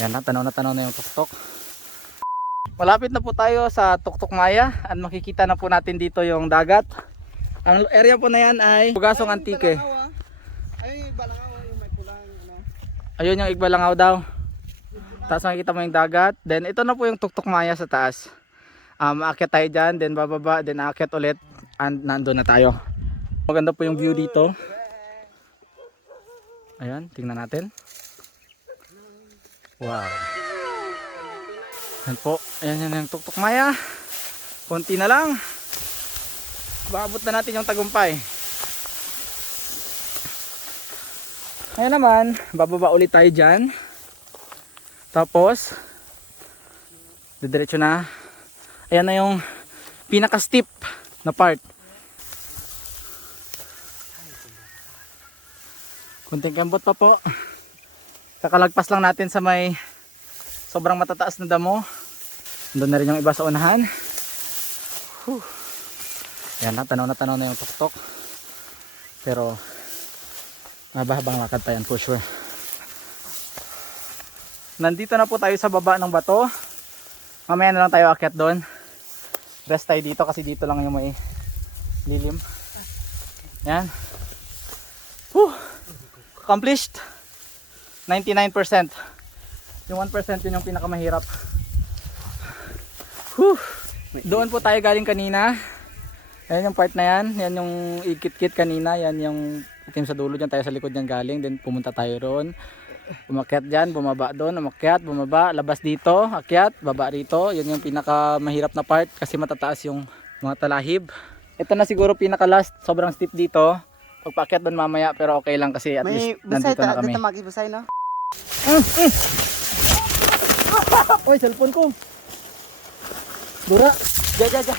Yan na, tanaw na tanaw na yung tuktok. Malapit na po tayo sa Tuktok Maya at makikita na po natin dito yung dagat. Ang area po na yan ay Pugasong Antique. Ay, balangaw yung may pulang ano. Ayun yung Igbalangaw daw. Tapos makikita mo yung dagat. Then ito na po yung Tuktok Maya sa taas. Um, aakyat tayo dyan, then bababa, then aakyat ulit. And nandun na tayo. Maganda po yung view dito. Ayan, tingnan natin. Wow. Yan po. Ayan yan yung Tuktok Maya. Konti na lang. Baabot na natin yung tagumpay. Ngayon naman, bababa ulit tayo dyan. Tapos, didiretso na. Ayan na yung pinaka-steep na part. Kunting kembot pa po. Kakalagpas lang natin sa may sobrang matataas na damo. Doon na rin yung iba sa unahan. Whew. Yan na, tanaw na tanaw na yung tuktok. Pero, mabahabang lakad pa yan for sure. Nandito na po tayo sa baba ng bato. Mamaya na lang tayo akyat doon. Rest tayo dito kasi dito lang yung may lilim. Yan. Whew. Accomplished. 99%. Yung 1% yun yung pinakamahirap. Whew. Doon po tayo galing kanina. Ayan yung part na yan. Yan yung ikit-kit kanina. Yan yung itim sa dulo. Diyan tayo sa likod niyan galing. Then pumunta tayo roon. Umakyat dyan, bumaba doon, umakyat, bumaba, labas dito, akyat, baba rito. Yun yung pinaka mahirap na part kasi matataas yung mga talahib. Ito na siguro pinaka last, sobrang steep dito. Pagpakyat doon mamaya pero okay lang kasi at May least busay nandito na kami. dito magibusay no. Oy, cellphone ko. Dura. Ja ja ja.